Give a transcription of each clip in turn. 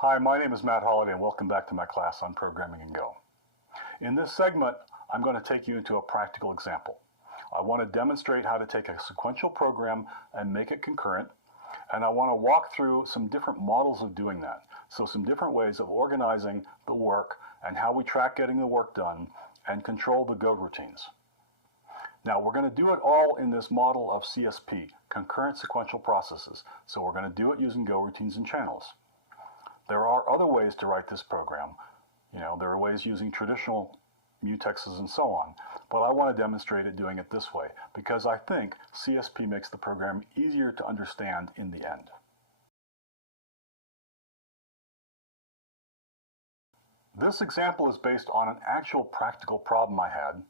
Hi, my name is Matt Holliday and welcome back to my class on programming in Go. In this segment, I'm going to take you into a practical example. I want to demonstrate how to take a sequential program and make it concurrent, and I want to walk through some different models of doing that. So some different ways of organizing the work and how we track getting the work done and control the Go routines. Now we're going to do it all in this model of CSP, concurrent sequential processes. So we're going to do it using Go routines and channels. There are other ways to write this program. There are ways using traditional mutexes and so on, but I want to demonstrate it doing it this way because I think CSP makes the program easier to understand in the end. This example is based on an actual practical problem I had,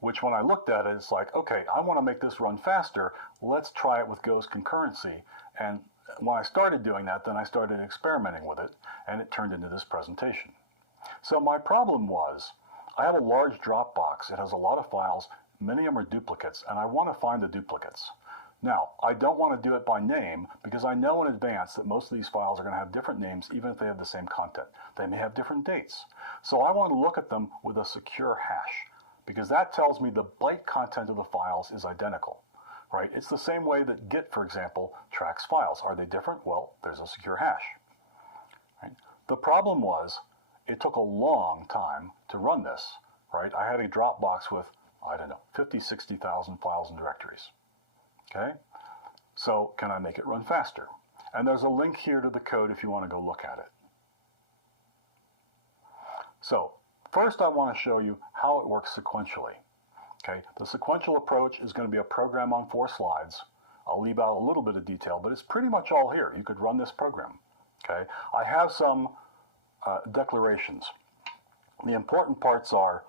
which when I looked at it, it's like, okay, I want to make this run faster. Let's try it with Go's concurrency. And when I started doing that, then I started experimenting with it, and it turned into this presentation. So my problem was, I have a large Dropbox. It has a lot of files. Many of them are duplicates, and I want to find the duplicates. Now, I don't want to do it by name, because I know in advance that most of these files are going to have different names, even if they have the same content. They may have different dates. So I want to look at them with a secure hash, because that tells me the byte content of the files is identical. Right? It's the same way that Git, for example, tracks files. Are they different? Well, there's a secure hash. Right? The problem was, it took a long time to run this. Right? I had a Dropbox with, 50, 60,000 files and directories. Okay? So can I make it run faster? And there's a link here to the code if you want to go look at it. So first I want to show you how it works sequentially. Okay, the sequential approach is going to be a program on 4 slides. I'll leave out a little bit of detail, but it's pretty much all here. You could run this program. Okay, I have some declarations. The important parts are,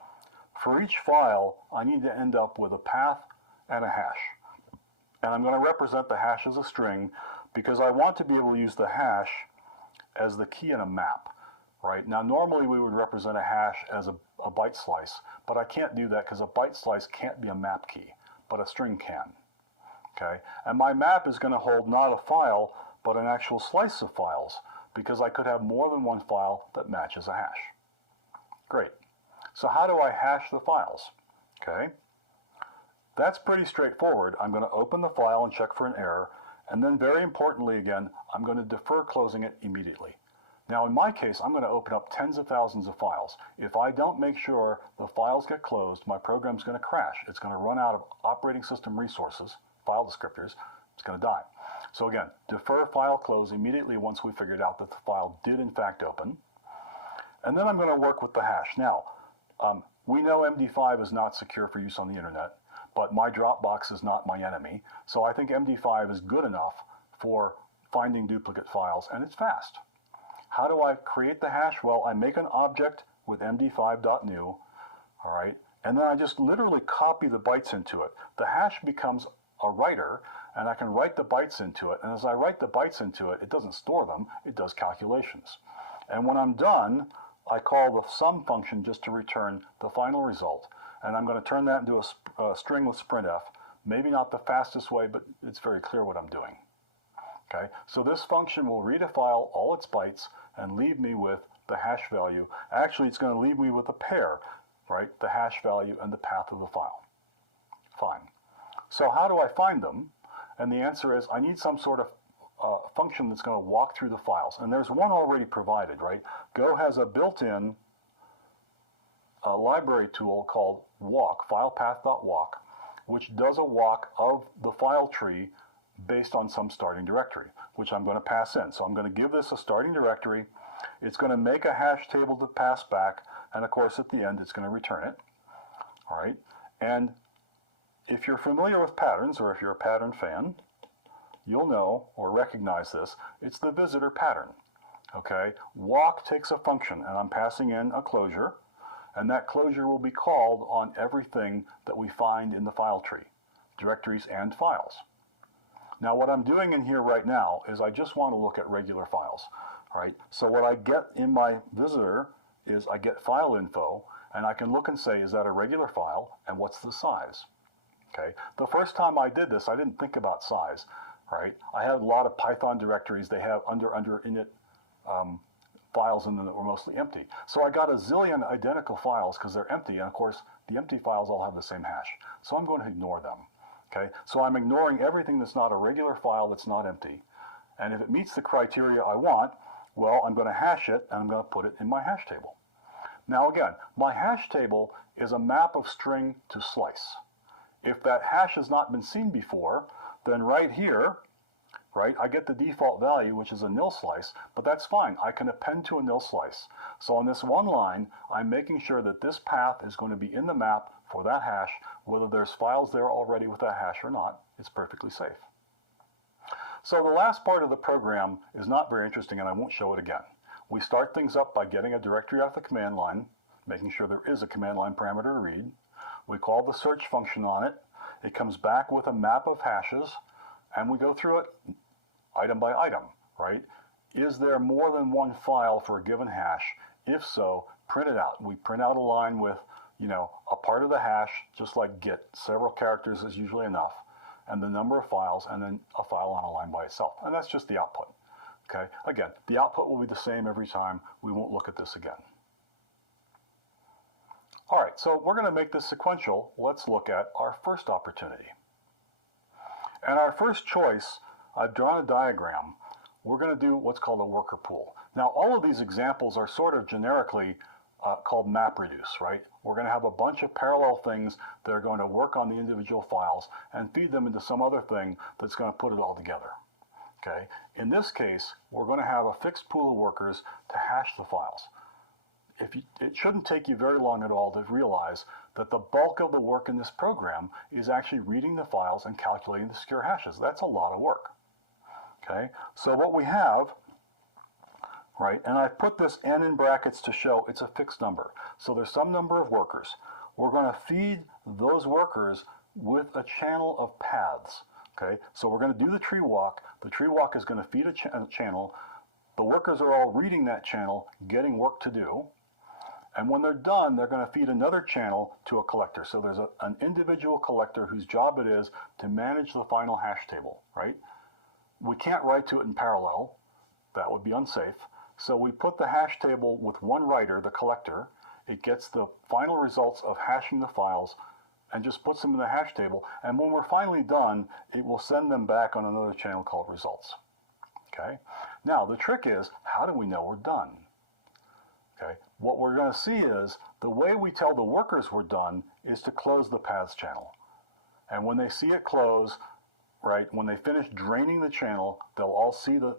for each file, I need to end up with a path and a hash. And I'm going to represent the hash as a string because I want to be able to use the hash as the key in a map. Right? Now, normally we would represent a hash as a byte slice, but I can't do that because a byte slice can't be a map key, but a string can. Okay? And my map is going to hold not a file, but an actual slice of files, because I could have more than one file that matches a hash. Great. So how do I hash the files? Okay? That's pretty straightforward. I'm going to open the file and check for an error, and then very importantly again, I'm going to defer closing it immediately. Now in my case, I'm going to open up tens of thousands of files. If I don't make sure the files get closed, my program's going to crash. It's going to run out of operating system resources, file descriptors. It's going to die. So again, defer file close immediately once we figured out that the file did in fact open. And then I'm going to work with the hash. Now, we know MD5 is not secure for use on the internet, but my Dropbox is not my enemy. So I think MD5 is good enough for finding duplicate files, and it's fast. How do I create the hash? Well, I make an object with md5.new, all right, and then I just literally copy the bytes into it. The hash becomes a writer, and I can write the bytes into it, and as I write the bytes into it, it doesn't store them, it does calculations. And when I'm done, I call the sum function just to return the final result, and I'm going to turn that into a string with sprintf. Maybe not the fastest way, but it's very clear what I'm doing. Okay, so this function will read a file, all its bytes, and leave me with the hash value. Actually, it's going to leave me with a pair, right? The hash value and the path of the file. Fine. So how do I find them? And the answer is I need some sort of function that's going to walk through the files. And there's one already provided, right? Go has a built-in library tool called walk, filepath.walk, which does a walk of the file tree based on some starting directory, which I'm going to pass in. So I'm going to give this a starting directory. It's going to make a hash table to pass back, and of course at the end it's going to return it. All right. And if you're familiar with patterns, or if you're a pattern fan, you'll know or recognize this. It's the visitor pattern. Okay. Walk takes a function, and I'm passing in a closure, and that closure will be called on everything that we find in the file tree, directories and files. Now what I'm doing in here right now is I just want to look at regular files, right? So what I get in my visitor is I get file info, and I can look and say, is that a regular file, and what's the size? Okay. The first time I did this, I didn't think about size, right? I had a lot of Python directories. They have under init files in them that were mostly empty. So I got a zillion identical files because they're empty, and of course the empty files all have the same hash. So I'm going to ignore them. Okay, so I'm ignoring everything that's not a regular file that's not empty. And if it meets the criteria I want, well, I'm going to hash it and I'm going to put it in my hash table. Now again, my hash table is a map of string to slice. If that hash has not been seen before, then right here, right, I get the default value, which is a nil slice, but that's fine. I can append to a nil slice. So on this one line, I'm making sure that this path is going to be in the map for that hash, whether there's files there already with that hash or not. It's perfectly safe. So the last part of the program is not very interesting, and I won't show it again. We start things up by getting a directory off the command line, making sure there is a command line parameter to read. We call the search function on it. It comes back with a map of hashes, and we go through it item by item, right? Is there more than one file for a given hash? If so, print it out. We print out a line with, a part of the hash, just like get. Several characters is usually enough, and the number of files, and then a file on a line by itself. And that's just the output. Okay? Again, the output will be the same every time. We won't look at this again. All right, so we're going to make this sequential. Let's look at our first opportunity. And our first choice, I've drawn a diagram. We're going to do what's called a worker pool. Now, all of these examples are sort of generically called MapReduce, right? We're going to have a bunch of parallel things that are going to work on the individual files and feed them into some other thing that's going to put it all together. Okay? In this case, we're going to have a fixed pool of workers to hash the files. It shouldn't take you very long at all to realize that the bulk of the work in this program is actually reading the files and calculating the secure hashes. That's a lot of work. Okay? So what we have, right, and I've put this n in brackets to show it's a fixed number. So there's some number of workers. We're going to feed those workers with a channel of paths. Okay? So we're going to do the tree walk. The tree walk is going to feed a channel. The workers are all reading that channel, getting work to do. And when they're done, they're going to feed another channel to a collector. So there's an individual collector whose job it is to manage the final hash table, right? We can't write to it in parallel. That would be unsafe. So we put the hash table with one writer, the collector. It gets the final results of hashing the files and just puts them in the hash table. And when we're finally done, it will send them back on another channel called results. Okay? Now, the trick is, how do we know we're done? Okay? What we're going to see is the way we tell the workers we're done is to close the paths channel. And when they see it close, right, when they finish draining the channel, they'll all see the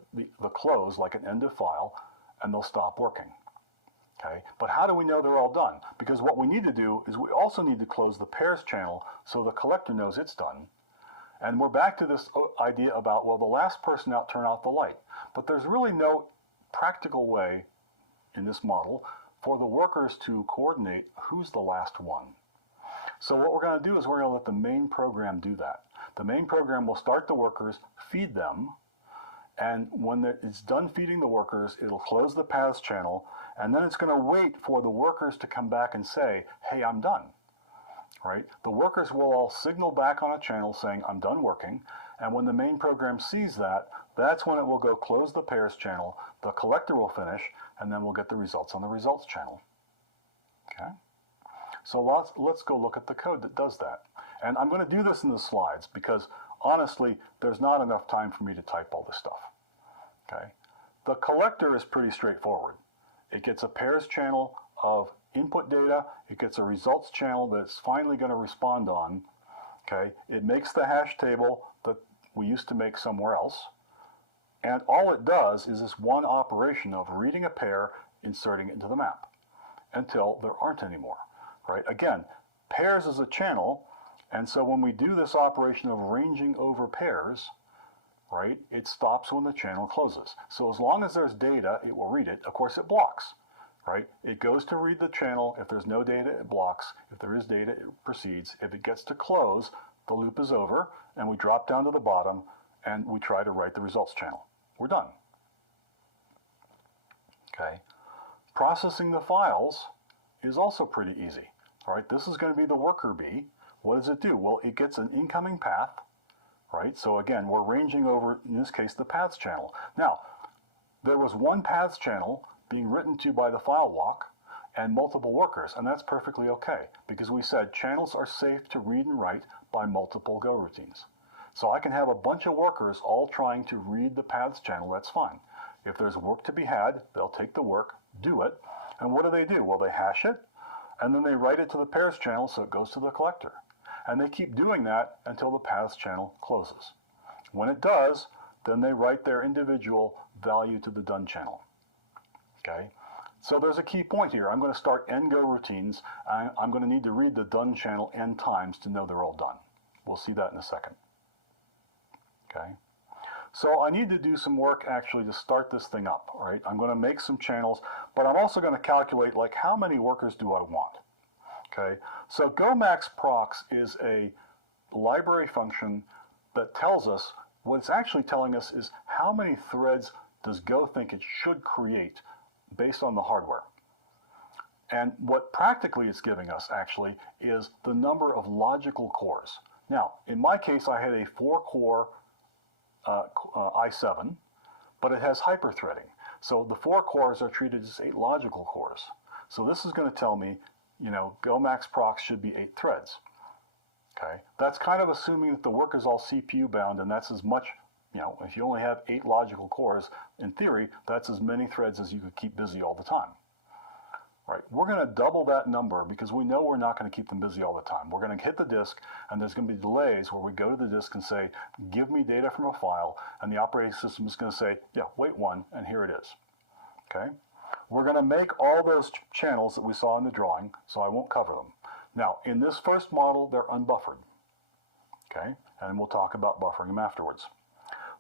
close like an end of file, and they'll stop working. Okay? But how do we know they're all done? Because what we need to do is we also need to close the pairs channel so the collector knows it's done. And we're back to this idea about, well, the last person out turned off the light. But there's really no practical way in this model for the workers to coordinate who's the last one. So what we're going to do is we're going to let the main program do that. The main program will start the workers, feed them, and when it's done feeding the workers, it'll close the paths channel, and then it's going to wait for the workers to come back and say, hey, I'm done. Right? The workers will all signal back on a channel saying, I'm done working, and when the main program sees that, that's when it will go close the pairs channel, the collector will finish, and then we'll get the results on the results channel. Okay? So let's go look at the code that does that. And I'm going to do this in the slides because, honestly, there's not enough time for me to type all this stuff. Okay? The collector is pretty straightforward. It gets a pairs channel of input data. It gets a results channel that it's finally going to respond on. Okay? It makes the hash table that we used to make somewhere else. And all it does is this one operation of reading a pair, inserting it into the map until there aren't any more. Right? Again, pairs is a channel, and so when we do this operation of ranging over pairs, right, it stops when the channel closes. So as long as there's data, it will read it. Of course, it blocks. Right? It goes to read the channel. If there's no data, it blocks. If there is data, it proceeds. If it gets to close, the loop is over, and we drop down to the bottom, and we try to write the results channel. We're done. Okay? Processing the files is also pretty easy. All right? This is going to be the worker B. What does it do? Well, it gets an incoming path. Right? So again, we're ranging over, in this case, the paths channel. Now, there was one paths channel being written to by the file walk and multiple workers, and that's perfectly okay because we said channels are safe to read and write by multiple Goroutines. So I can have a bunch of workers all trying to read the paths channel, that's fine. If there's work to be had, they'll take the work, do it, and what do? Well, they hash it, and then they write it to the pairs channel so it goes to the collector. And they keep doing that until the paths channel closes. When it does, then they write their individual value to the done channel. Okay? So there's a key point here. I'm going to start n Goroutines. I'm going to need to read the done channel n times to know they're all done. We'll see that in a second. Okay? So I need to do some work actually to start this thing up, right? I'm going to make some channels, but I'm also going to calculate like how many workers do I want? Okay? So gomaxprox is a library function that tells us, what it's actually telling us is how many threads does Go think it should create based on the hardware. And what practically it's giving us actually is the number of logical cores. Now, in my case, I had a 4-core i7, but it has hyperthreading. So the 4 cores are treated as 8 logical cores. So this is going to tell me, you know, gomaxprox should be 8 threads. Okay, that's kind of assuming that the work is all CPU bound, and that's as much, you know, if you only have 8 logical cores, in theory, that's as many threads as you could keep busy all the time. Right, we're going to double that number because we know we're not going to keep them busy all the time. We're going to hit the disk, and there's going to be delays where we go to the disk and say, give me data from a file, and the operating system is going to say, yeah, wait one, and here it is. Okay, we're going to make all those channels that we saw in the drawing, so I won't cover them. Now, in this first model, they're unbuffered. Okay, and we'll talk about buffering them afterwards.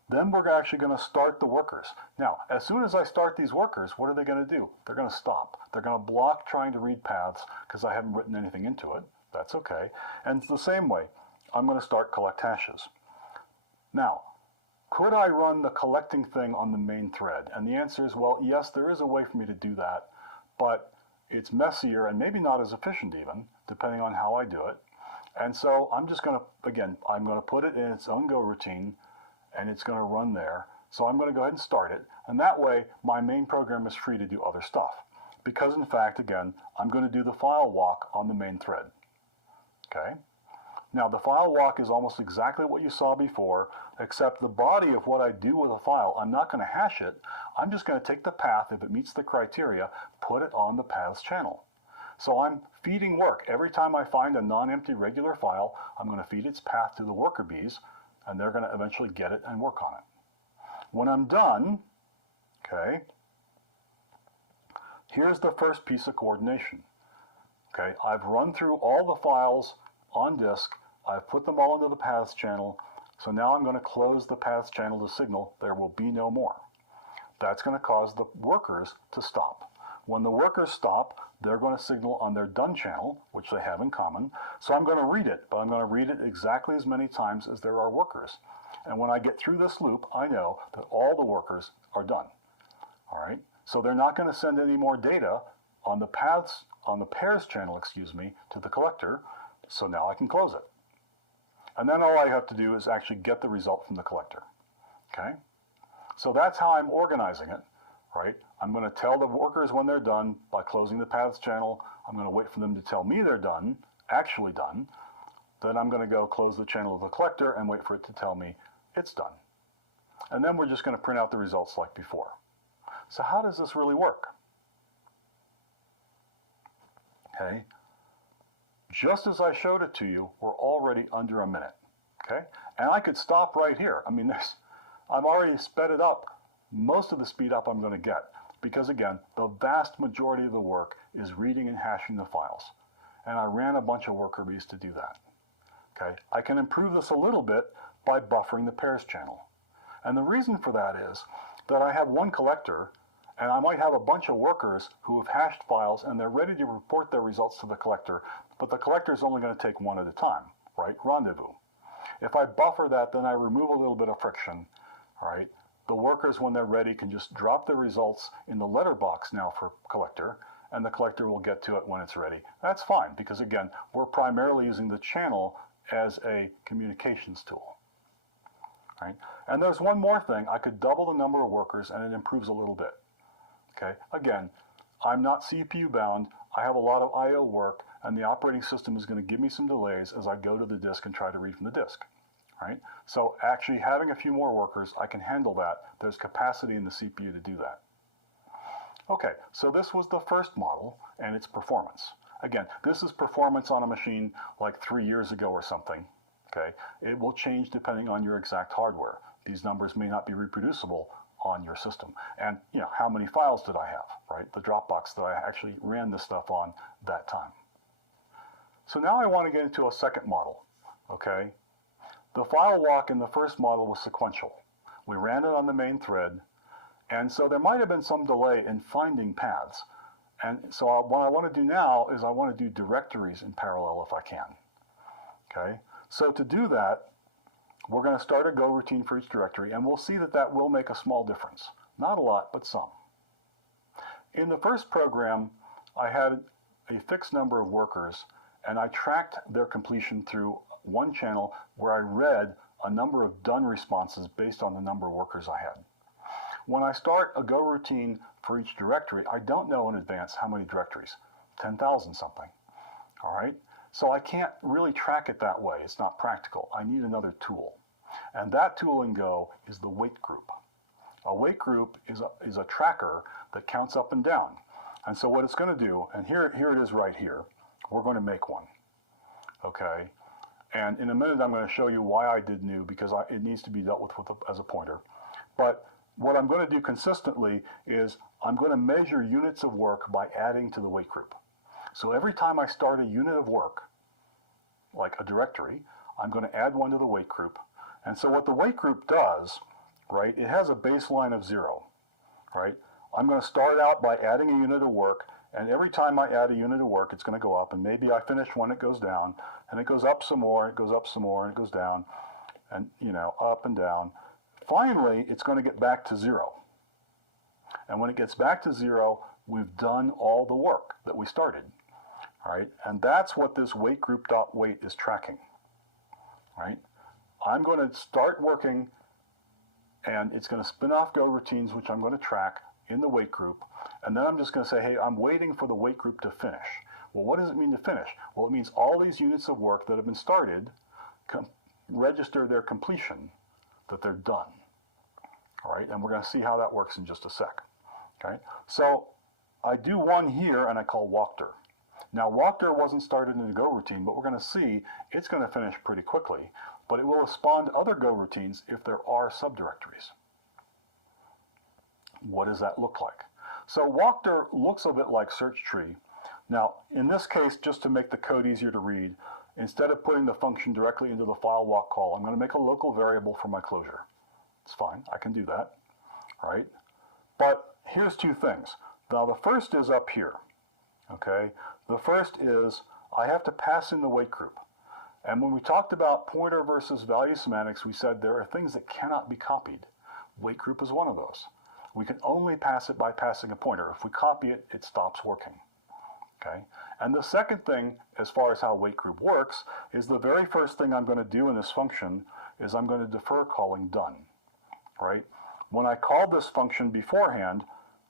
Then we're actually going to start the workers. Now, as soon as I start these workers, what are they going to do? They're going to stop. They're going to block trying to read paths because I haven't written anything into it. That's okay. And it's the same way. I'm going to start collect hashes. Now, could I run the collecting thing on the main thread? And the answer is, well, yes, there is a way for me to do that, but it's messier and maybe not as efficient even, depending on how I do it. And so I'm just going to, again, I'm going to put it in its own Goroutine, and it's going to run there. So I'm going to go ahead and start it, and that way my main program is free to do other stuff. Because in fact, again, I'm going to do the file walk on the main thread. Okay? Now the file walk is almost exactly what you saw before, except the body of what I do with a file, I'm not going to hash it. I'm just going to take the path, if it meets the criteria, put it on the paths channel. So I'm feeding work. Every time I find a non-empty regular file, I'm going to feed its path to the worker bees, and they're going to eventually get it and work on it. When I'm done, okay, here's the first piece of coordination. Okay, I've run through all the files on disk, I've put them all into the paths channel, so now I'm going to close the paths channel to signal there will be no more. That's going to cause the workers to stop. When the workers stop, they're going to signal on their done channel, which they have in common. So I'm going to read it, but I'm going to read it exactly as many times as there are workers. And when I get through this loop, I know that all the workers are done. All right? So they're not going to send any more data on the paths, on the pairs channel, excuse me, to the collector. So now I can close it. And then all I have to do is actually get the result from the collector. Okay? So that's how I'm organizing it, right? I'm going to tell the workers when they're done by closing the paths channel. I'm going to wait for them to tell me they're done, actually done. Then I'm going to go close the channel of the collector and wait for it to tell me it's done. And then we're just going to print out the results like before. So how does this really work? Okay. Just as I showed it to you, we're already under a minute. Okay. And I could stop right here. I mean, I've already sped it up. Most of the speed up I'm going to get. Because again, the vast majority of the work is reading and hashing the files. And I ran a bunch of worker bees to do that. Okay, I can improve this a little bit by buffering the pairs channel. And the reason for that is that I have one collector, and I might have a bunch of workers who have hashed files and they're ready to report their results to the collector, but the collector is only going to take one at a time, right? Rendezvous. If I buffer that, then I remove a little bit of friction, right? The workers, when they're ready, can just drop the results in the letterbox now for collector, and the collector will get to it when it's ready. That's fine, because again, we're primarily using the channel as a communications tool. Right? And there's one more thing. I could double the number of workers, and it improves a little bit. Okay, again, I'm not CPU bound. I have a lot of I/O work, and the operating system is going to give me some delays as I go to the disk and try to read from the disk. Right? So actually having a few more workers, I can handle that. There's capacity in the CPU to do that. Okay, so this was the first model and its performance. Again, this is performance on a machine like 3 years ago or something. Okay, it will change depending on your exact hardware. These numbers may not be reproducible on your system. And how many files did I have, right? The Dropbox that I actually ran this stuff on that time. So now I want to get into a second model, okay? The file walk in the first model was sequential. We ran it on the main thread, and so there might have been some delay in finding paths. And so what I want to do now is I want to do directories in parallel if I can. Okay, so to do that, we're going to start a go routine for each directory, and we'll see that that will make a small difference. Not a lot, but some. In the first program, I had a fixed number of workers, and I tracked their completion through one channel where I read a number of done responses based on the number of workers I had. When I start a go routine for each directory, I don't know in advance how many directories, 10,000 something, all right? So I can't really track it that way. It's not practical. I need another tool. And that tool in Go is the WaitGroup. A WaitGroup is a tracker that counts up and down. And so what it's going to do, and here it is right here, we're going to make one, okay? And in a minute, I'm going to show you why I did new, because it needs to be dealt with as a pointer. But what I'm going to do consistently is I'm going to measure units of work by adding to the WaitGroup. So every time I start a unit of work, like a directory, I'm going to add one to the WaitGroup. And so what the WaitGroup does, right, it has a baseline of 0, right? I'm going to start out by adding a unit of work, and every time I add a unit of work, it's going to go up, and maybe I finish one, it goes down, and it goes up some more, it goes up some more, and it goes down, and up and down. Finally, it's going to get back to 0. And when it gets back to 0, we've done all the work that we started, right? And that's what this WaitGroup.wait is tracking, right? I'm going to start working, and it's going to spin off go routines, which I'm going to track in the WaitGroup, and then I'm just going to say, hey, I'm waiting for the WaitGroup to finish. Well, what does it mean to finish? Well, it means all these units of work that have been started register their completion, that they're done. All right, and we're going to see how that works in just a sec. Okay, so I do one here, and I call walkter. Now, walkter wasn't started in the go routine, but we're going to see it's going to finish pretty quickly, but it will spawn other go routines if there are subdirectories. What does that look like? So walkter looks a bit like search tree. Now, in this case, just to make the code easier to read, instead of putting the function directly into the file walk call, I'm going to make a local variable for my closure. It's fine, I can do that, right? But here's two things. Now, the first is up here, okay? The first is I have to pass in the WaitGroup. And when we talked about pointer versus value semantics, we said there are things that cannot be copied. WaitGroup is one of those. We can only pass it by passing a pointer. If we copy it, it stops working. Okay? And the second thing, as far as how WaitGroup works, is the very first thing I'm going to do in this function is I'm going to defer calling done. Right? When I called this function beforehand,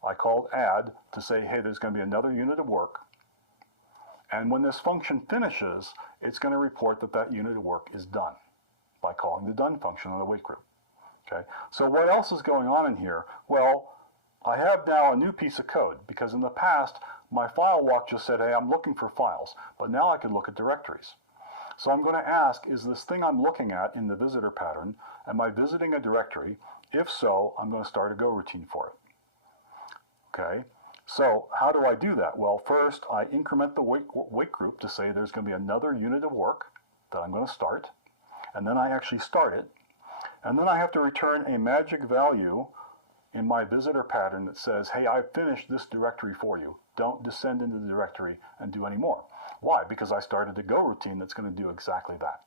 I called add to say, hey, there's going to be another unit of work. And when this function finishes, it's going to report that that unit of work is done by calling the done function on the WaitGroup. Okay, so what else is going on in here? Well, I have now a new piece of code, because in the past, my file walk just said, hey, I'm looking for files, but now I can look at directories. So I'm going to ask, is this thing I'm looking at in the visitor pattern, am I visiting a directory? If so, I'm going to start a go routine for it. Okay, so how do I do that? Well, first, I increment the WaitGroup to say there's going to be another unit of work that I'm going to start, and then I actually start it. And then I have to return a magic value in my visitor pattern that says, hey, I've finished this directory for you. Don't descend into the directory and do any more. Why? Because I started a go routine that's going to do exactly that.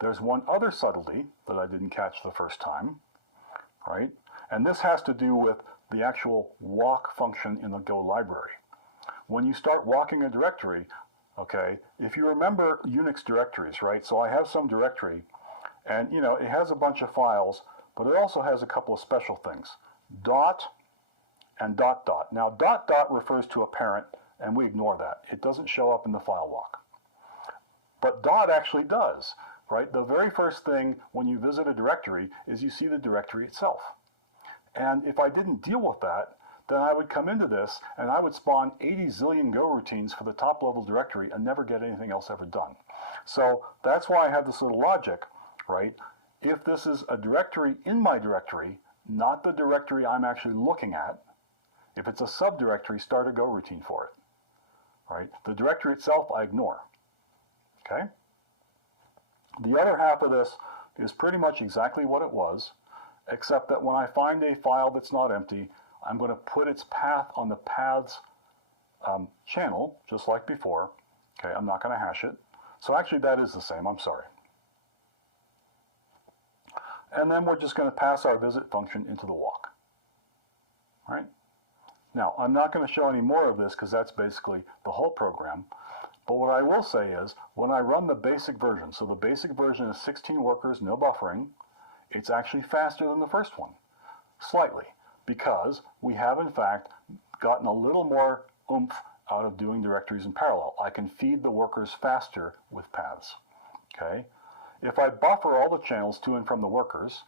There's one other subtlety that I didn't catch the first time, right? And this has to do with the actual walk function in the Go library. When you start walking a directory, okay, if you remember Unix directories, right? So I have some directory, and it has a bunch of files, but it also has a couple of special things. Dot and dot dot. Now dot dot refers to a parent, and we ignore that. It doesn't show up in the file walk. But dot actually does, right? The very first thing when you visit a directory is you see the directory itself. And if I didn't deal with that, then I would come into this and I would spawn 80 zillion Goroutines for the top level directory and never get anything else ever done. So that's why I have this little logic, right? If this is a directory in my directory, not the directory I'm actually looking at, if it's a subdirectory, start a Goroutine for it, right? The directory itself I ignore, okay? The other half of this is pretty much exactly what it was, except that when I find a file that's not empty, I'm going to put its path on the paths channel, just like before. Okay, I'm not going to hash it. So actually that is the same, I'm sorry. And then we're just going to pass our visit function into the walk. All right? Now, I'm not going to show any more of this because that's basically the whole program. But what I will say is, when I run the basic version, so the basic version is 16 workers, no buffering, it's actually faster than the first one, slightly, because we have in fact gotten a little more oomph out of doing directories in parallel. I can feed the workers faster with paths, okay? If I buffer all the channels to and from the workers,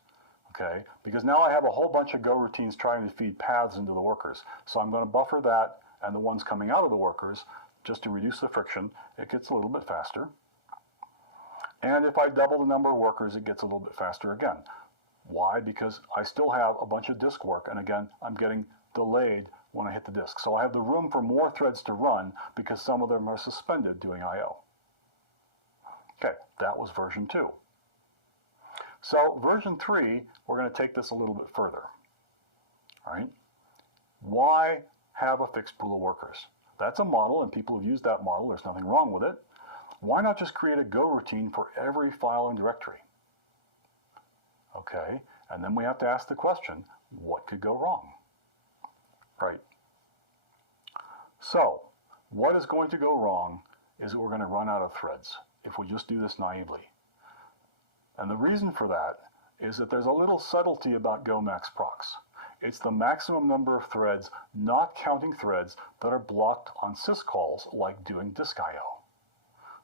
okay, because now I have a whole bunch of Goroutines trying to feed paths into the workers. So I'm going to buffer that and the ones coming out of the workers just to reduce the friction. It gets a little bit faster. And if I double the number of workers, it gets a little bit faster again. Why? Because I still have a bunch of disk work, and again, I'm getting delayed when I hit the disk. So I have the room for more threads to run because some of them are suspended doing I/O. Okay, that was version 2. So version 3, we're going to take this a little bit further. All right? Why have a fixed pool of workers? That's a model, and people have used that model. There's nothing wrong with it. Why not just create a Goroutine for every file and directory? Okay, and then we have to ask the question, what could go wrong? Right. So, what is going to go wrong is that we're going to run out of threads if we just do this naively. And the reason for that is that there's a little subtlety about GoMaxProx. It's the maximum number of threads, not counting threads that are blocked on syscalls like doing disk I/O.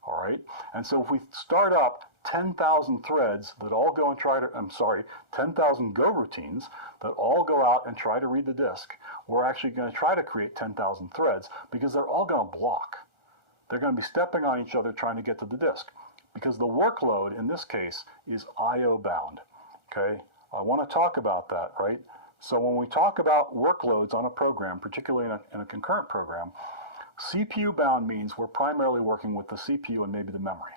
All right, and so if we start up 10,000 threads that all go and try to, 10,000 Goroutines that all go out and try to read the disk, we're actually going to try to create 10,000 threads because they're all going to block. They're going to be stepping on each other trying to get to the disk because the workload in this case is I/O bound. Okay, I want to talk about that, right? So when we talk about workloads on a program, particularly in a concurrent program, CPU bound means we're primarily working with the CPU and maybe the memory.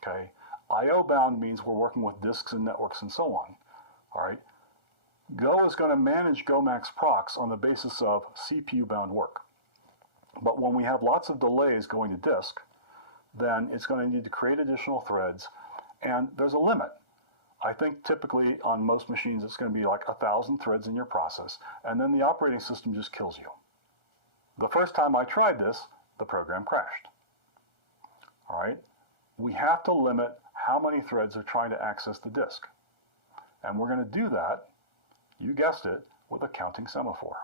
Okay, I/O bound means we're working with disks and networks and so on. All right, Go is going to manage GoMaxProx on the basis of CPU bound work. But when we have lots of delays going to disk, then it's going to need to create additional threads, and there's a limit. I think typically on most machines it's going to be like 1,000 threads in your process, and then the operating system just kills you. The first time I tried this, the program crashed. All right, we have to limit how many threads are trying to access the disk. And we're going to do that, you guessed it, with a counting semaphore.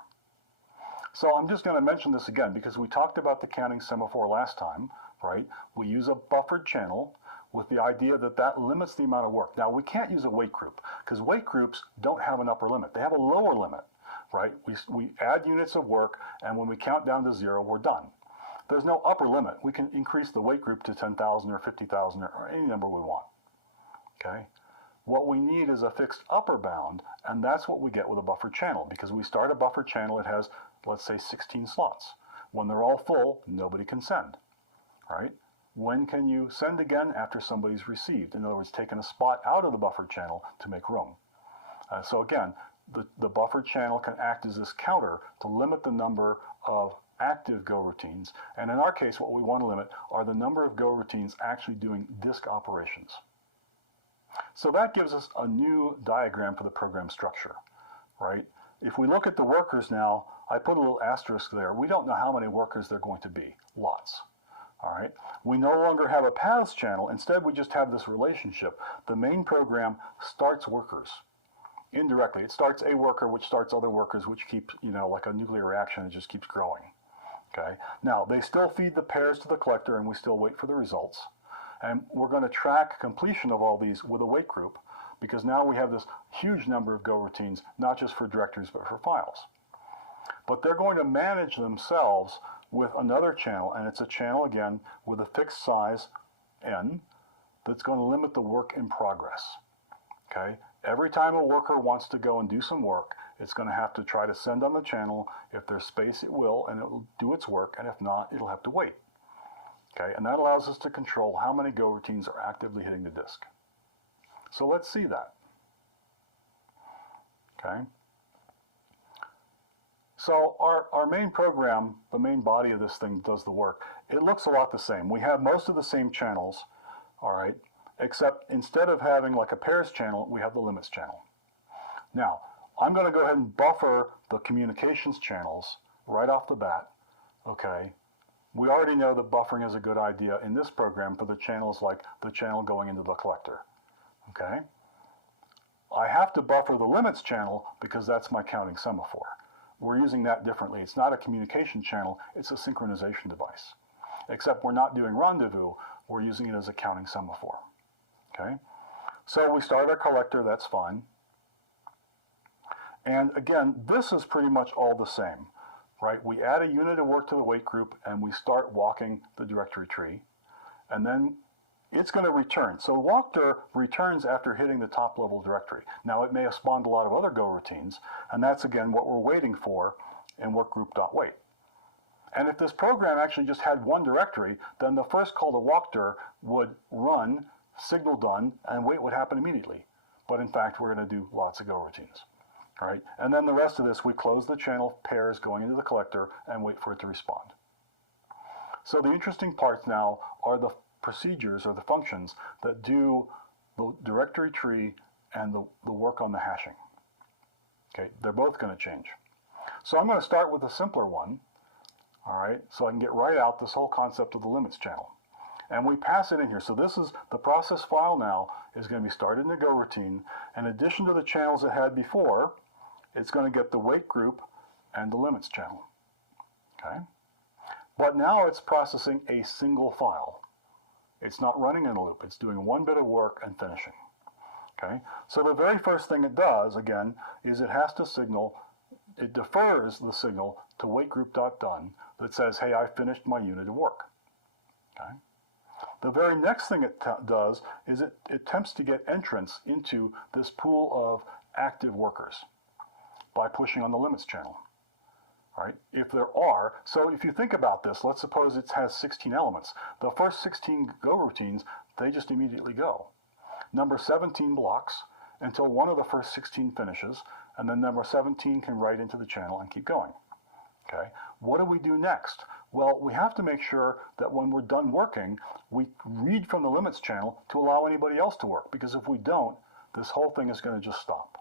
So I'm just going to mention this again because we talked about the counting semaphore last time, right? We use a buffered channel with the idea that that limits the amount of work. Now, we can't use a wait group because wait groups don't have an upper limit. They have a lower limit, right? We add units of work, and when we count down to 0, we're done. There's no upper limit. We can increase the wait group to 10,000 or 50,000 or any number we want, okay? What we need is a fixed upper bound, and that's what we get with a buffered channel because we start a buffered channel, it has, let's say, 16 slots. When they're all full, nobody can send, right? When can you send again? After somebody's received. In other words, taking a spot out of the buffered channel to make room. So again, the buffered channel can act as this counter to limit the number of active Goroutines. And in our case, what we want to limit are the number of Goroutines actually doing disk operations. So that gives us a new diagram for the program structure, right? If we look at the workers now, I put a little asterisk there. We don't know how many workers they're going to be. Lots. All right. We no longer have a paths channel. Instead, we just have this relationship. The main program starts workers. indirectly. It starts a worker, which starts other workers, which keeps, like a nuclear reaction, it just keeps growing. Okay. Now, they still feed the pairs to the collector, and we still wait for the results. And we're going to track completion of all these with a wait group, because now we have this huge number of Goroutines, not just for directories, but for files. But they're going to manage themselves with another channel, and it's a channel, again, with a fixed size, n, that's going to limit the work in progress. Okay? Every time a worker wants to go and do some work, it's going to have to try to send on the channel. If there's space, it will, and it will do its work, and if not, it'll have to wait. Okay? And that allows us to control how many Goroutines are actively hitting the disk. So let's see that. Okay? So our main program, the main body of this thing does the work. It looks a lot the same. We have most of the same channels, all right, except instead of having like a pairs channel, we have the limits channel. Now, I'm going to go ahead and buffer the communications channels right off the bat, okay? We already know that buffering is a good idea in this program for the channels like the channel going into the collector, okay? I have to buffer the limits channel because that's my counting semaphore. We're using that differently. It's not a communication channel, it's a synchronization device. Except we're not doing rendezvous, we're using it as a counting semaphore. Okay? So we start our collector, that's fine. And again, this is pretty much all the same, right? We add a unit of work to the wait group and we start walking the directory tree. And then it's going to return. So walkdir returns after hitting the top level directory. Now it may have spawned a lot of other Goroutines, and that's again what we're waiting for in workgroup.wait. And if this program actually just had one directory, then the first call to walkdir would run, signal done, and wait would happen immediately. But in fact, we're going to do lots of Goroutines. All right? And then the rest of this, we close the channel pairs going into the collector and wait for it to respond. So the interesting parts now are the procedures or the functions that do the directory tree and the work on the hashing. Okay, they're both going to change. So I'm going to start with a simpler one, all right, so I can get right out this whole concept of the limits channel. And we pass it in here. So this is the process file now is going to be started in a Goroutine. In addition to the channels it had before, it's going to get the wait group and the limits channel. Okay, but now it's processing a single file. It's not running in a loop. It's doing one bit of work and finishing. Okay? So the very first thing it does, again, is it has to signal, it defers the signal to waitgroup.done that says, hey, I finished my unit of work. Okay? The very next thing it does is it attempts to get entrance into this pool of active workers by pushing on the limits channel. Right? If there are, so if you think about this, let's suppose it has 16 elements. The first 16 Goroutines, they just immediately go. Number 17 blocks until one of the first 16 finishes, and then number 17 can write into the channel and keep going. Okay? What do we do next? Well, we have to make sure that when we're done working, we read from the limits channel to allow anybody else to work, because if we don't, this whole thing is going to just stop.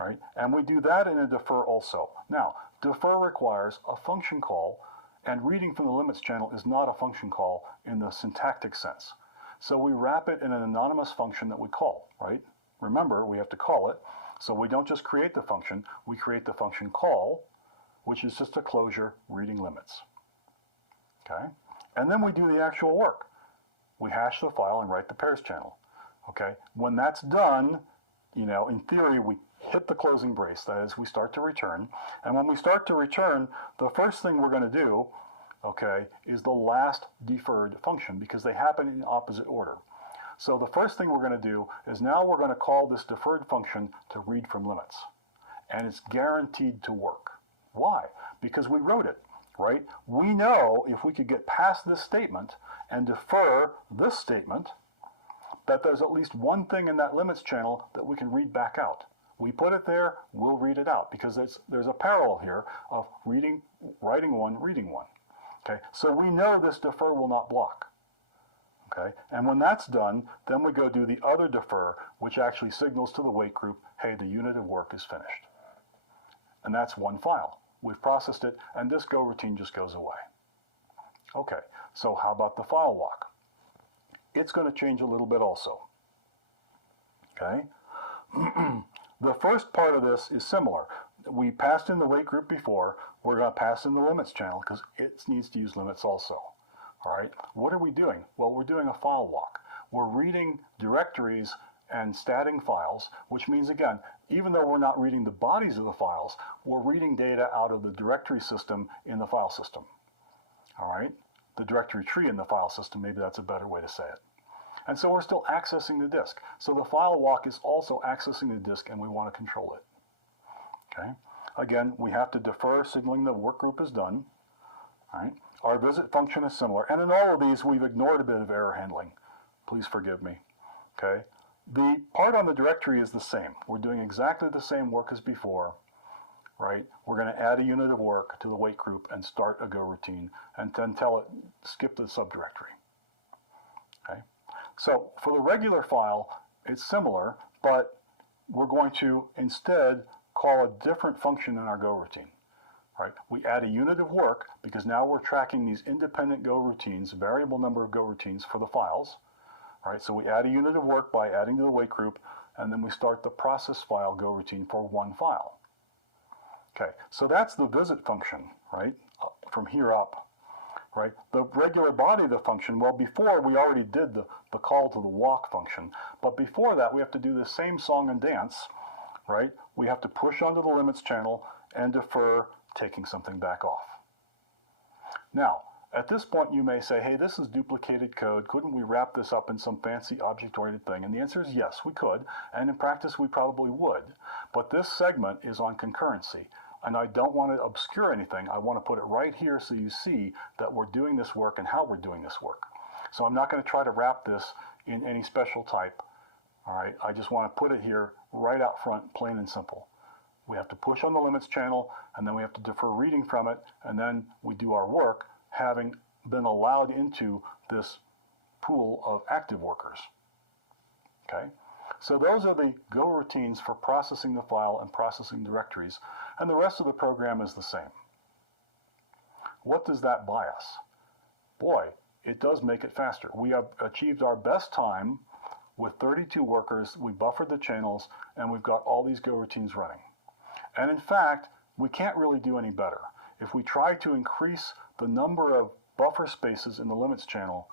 Right? And we do that in a defer also. Now, defer requires a function call, and reading from the limits channel is not a function call in the syntactic sense. So we wrap it in an anonymous function that we call, right? Remember, we have to call it. So we don't just create the function, we create the function call, which is just a closure reading limits. Okay? And then we do the actual work. We hash the file and write the pairs channel. Okay? When that's done, in theory, we hit the closing brace, that is, we start to return. And when we start to return, the first thing we're going to do, okay, is the last deferred function, because they happen in opposite order. So the first thing we're going to do is now we're going to call this deferred function to read from limits. And it's guaranteed to work. Why? Because we wrote it, right? We know if we could get past this statement and defer this statement, that there's at least one thing in that limits channel that we can read back out. We put it there, we'll read it out, because there's a parallel here of writing one, reading one. Okay, so we know this defer will not block. Okay, and when that's done, then we go do the other defer, which actually signals to the wait group, hey, the unit of work is finished. And that's one file. We've processed it, and this Goroutine just goes away. Okay, so how about the file walk? It's going to change a little bit also. Okay. the first part of this is similar. We passed in the wait group before. We're going to pass in the limits channel because it needs to use limits also. All right. What are we doing? Well, we're doing a file walk. We're reading directories and statting files, which means, again, even though we're not reading the bodies of the files, we're reading data out of the directory system in the file system. All right? The directory tree in the file system, maybe that's a better way to say it. And so we're still accessing the disk. So the file walk is also accessing the disk, and we want to control it. Okay? Again, we have to defer signaling the work group is done. All right? Our visit function is similar. And in all of these, we've ignored a bit of error handling. Please forgive me. Okay? The part on the directory is the same. We're doing exactly the same work as before, right? We're going to add a unit of work to the wait group and start a Goroutine, and then tell it, skip the subdirectory. Okay? So for the regular file, it's similar, but we're going to instead call a different function in our Goroutine. Right? We add a unit of work because now we're tracking these independent Goroutines, variable number of Goroutines for the files. Right, so we add a unit of work by adding to the wait group, and then we start the process file Goroutine for one file. Okay, so that's the visit function, right, from here up. Right, the regular body of the function, well, before we already did the call to the walk function, but before that we have to do the same song and dance, right? We have to push onto the limits channel and defer taking something back off. Now, at this point, you may say, hey, this is duplicated code. Couldn't we wrap this up in some fancy object-oriented thing? And the answer is yes, we could. And in practice, we probably would. But this segment is on concurrency. And I don't want to obscure anything. I want to put it right here so you see that we're doing this work and how we're doing this work. So I'm not going to try to wrap this in any special type. All right, I just want to put it here right out front, plain and simple. We have to push on the limits channel, and then we have to defer reading from it, and then we do our work, having been allowed into this pool of active workers. Okay, so those are the Goroutines for processing the file and processing directories, and the rest of the program is the same. What does that buy us? Boy, it does make it faster. We have achieved our best time with 32 workers. We buffered the channels, and we've got all these Goroutines running. And in fact, we can't really do any better. If we try to increase the number of buffer spaces in the limits channel,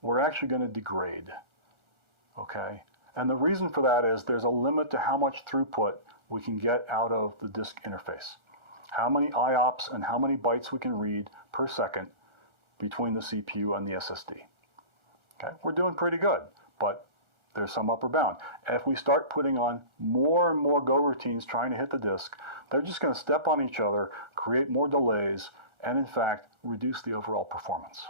we're actually going to degrade. Okay? And the reason for that is there's a limit to how much throughput we can get out of the disk interface. How many IOPS and how many bytes we can read per second between the CPU and the SSD. Okay? We're doing pretty good, but there's some upper bound. If we start putting on more and more Goroutines trying to hit the disk, they're just going to step on each other, create more delays, and in fact, reduce the overall performance.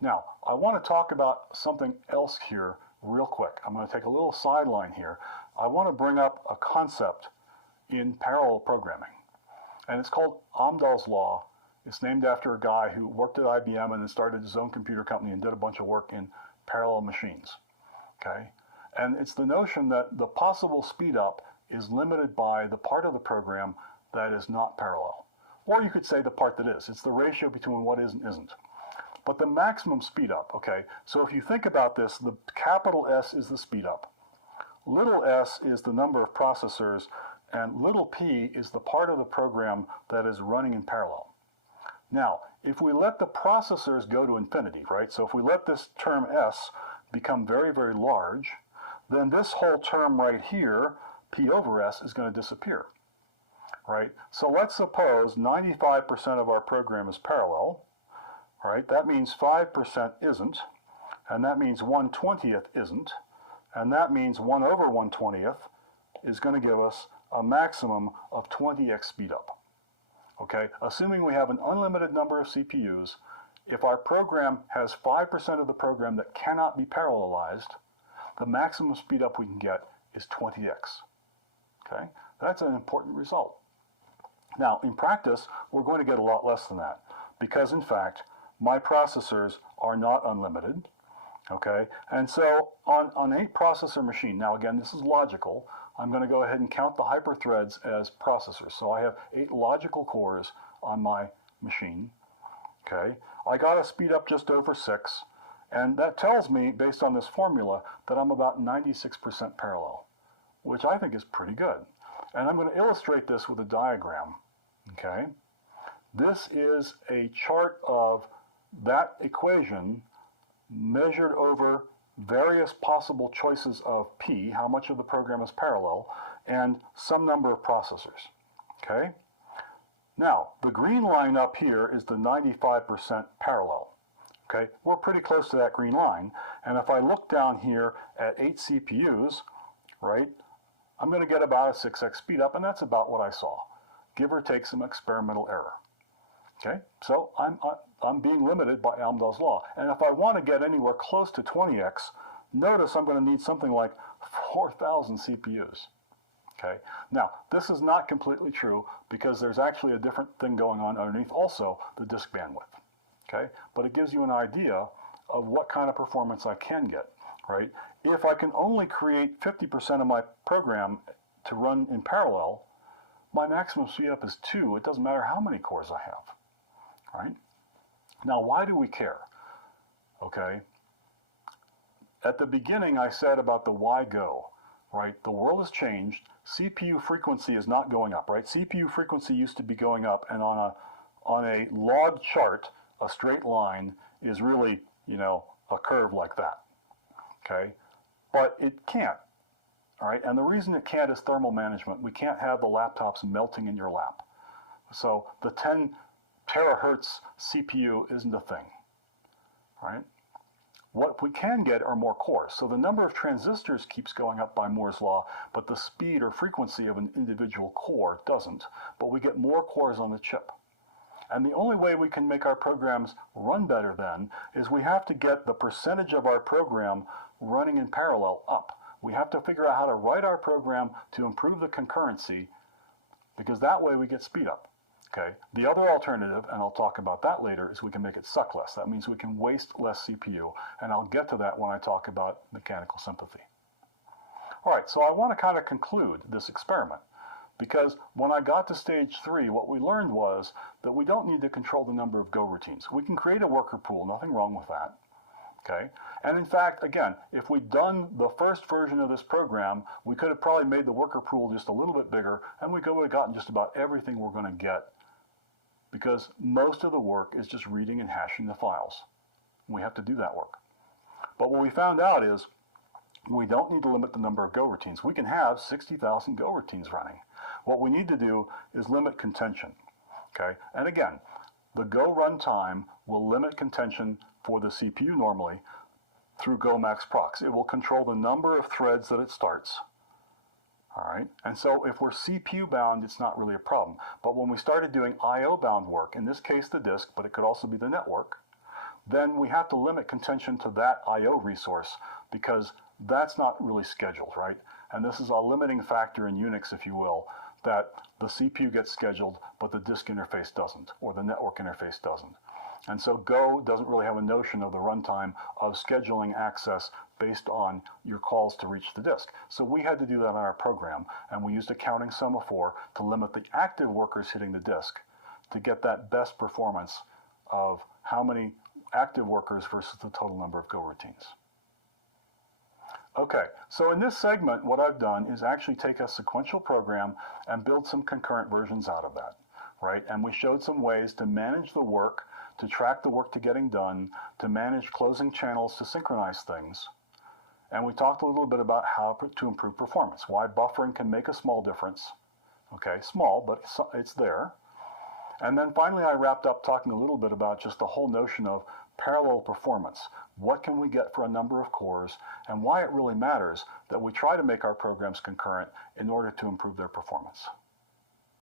Now, I want to talk about something else here real quick. I'm going to take a little sideline here. I want to bring up a concept in parallel programming, and it's called Amdahl's Law. It's named after a guy who worked at IBM and then started his own computer company and did a bunch of work in parallel machines. Okay? And it's the notion that the possible speed up is limited by the part of the program that is not parallel. Or you could say the part that is. It's the ratio between what is and isn't. But the maximum speed up, okay, so if you think about this, the capital S is the speed up. Little s is the number of processors, and little p is the part of the program that is running in parallel. Now, if we let the processors go to infinity, right, so if we let this term s become very, very large, then this whole term right here, p over s, is going to disappear. Right? So let's suppose 95% of our program is parallel, right? That means 5% isn't, and that means 1/20th isn't, and that means 1 over 1/20th is going to give us a maximum of 20x speed up. Okay? Assuming we have an unlimited number of CPUs, if our program has 5% of the program that cannot be parallelized, the maximum speed up we can get is 20x. Okay? That's an important result. Now, in practice, we're going to get a lot less than that because, in fact, my processors are not unlimited, okay? And so on an 8-processor machine, now again, this is logical. I'm going to go ahead and count the hyperthreads as processors. So I have 8 logical cores on my machine, okay? I got a speed up just over 6, and that tells me, based on this formula, that I'm about 96% parallel. which I think is pretty good. And I'm going to illustrate this with a diagram. Okay? This is a chart of that equation measured over various possible choices of P, how much of the program is parallel, and some number of processors. Okay? Now, the green line up here is the 95% parallel. Okay? We're pretty close to that green line. And if I look down here at 8 CPUs, right, I'm going to get about a 6x speed up, and that's about what I saw, give or take some experimental error. Okay? So I'm being limited by Amdahl's law. And if I want to get anywhere close to 20x, notice I'm going to need something like 4,000 CPUs. Okay? Now, this is not completely true because there's actually a different thing going on underneath also, the disk bandwidth. Okay? But it gives you an idea of what kind of performance I can get, right? If I can only create 50% of my program to run in parallel, my maximum speed up is 2. It doesn't matter how many cores I have, right? Now, why do we care? Okay? At the beginning, I said about the why go, right? The world has changed. CPU frequency is not going up, right? CPU frequency used to be going up, and on a log chart, a straight line is really, you know, a curve like that, okay? But it can't, all right? And the reason it can't is thermal management. We can't have the laptops melting in your lap. So the 10 terahertz CPU isn't a thing, right? What we can get are more cores. So the number of transistors keeps going up by Moore's law, but the speed or frequency of an individual core doesn't. But we get more cores on the chip. And the only way we can make our programs run better then is we have to get the percentage of our program running in parallel up. We have to figure out how to write our program to improve the concurrency, because that way we get speed up. Okay. The other alternative, and I'll talk about that later, is we can make it suck less. That means we can waste less CPU, and I'll get to that when I talk about mechanical sympathy. All right, so I want to kind of conclude this experiment, because when I got to stage 3, what we learned was that we don't need to control the number of Goroutines. We can create a worker pool, nothing wrong with that. Okay? And in fact, again, if we'd done the first version of this program, we could have probably made the worker pool just a little bit bigger, and we could have gotten just about everything we're going to get, because most of the work is just reading and hashing the files. We have to do that work. But what we found out is we don't need to limit the number of Goroutines. We can have 60,000 Goroutines running. What we need to do is limit contention. Okay? And again, the Go runtime will limit contention for the CPU normally through Go max procs. It will control the number of threads that it starts. All right, and so if we're CPU bound, it's not really a problem. But when we started doing IO bound work, in this case the disk, but it could also be the network, then we have to limit contention to that IO resource, because that's not really scheduled, right? And this is a limiting factor in Unix, if you will, that the CPU gets scheduled, but the disk interface doesn't, or the network interface doesn't. And so Go doesn't really have a notion of the runtime of scheduling access based on your calls to reach the disk. So we had to do that on our program, and we used a counting semaphore to limit the active workers hitting the disk to get that best performance of how many active workers versus the total number of Goroutines. Okay, so in this segment, what I've done is actually take a sequential program and build some concurrent versions out of that, right? And we showed some ways to manage the work, to track the work to getting done, to manage closing channels to synchronize things. And we talked a little bit about how to improve performance, why buffering can make a small difference. Okay, small, but it's there. And then finally I wrapped up talking a little bit about just the whole notion of parallel performance. What can we get for a number of cores, and why it really matters that we try to make our programs concurrent in order to improve their performance.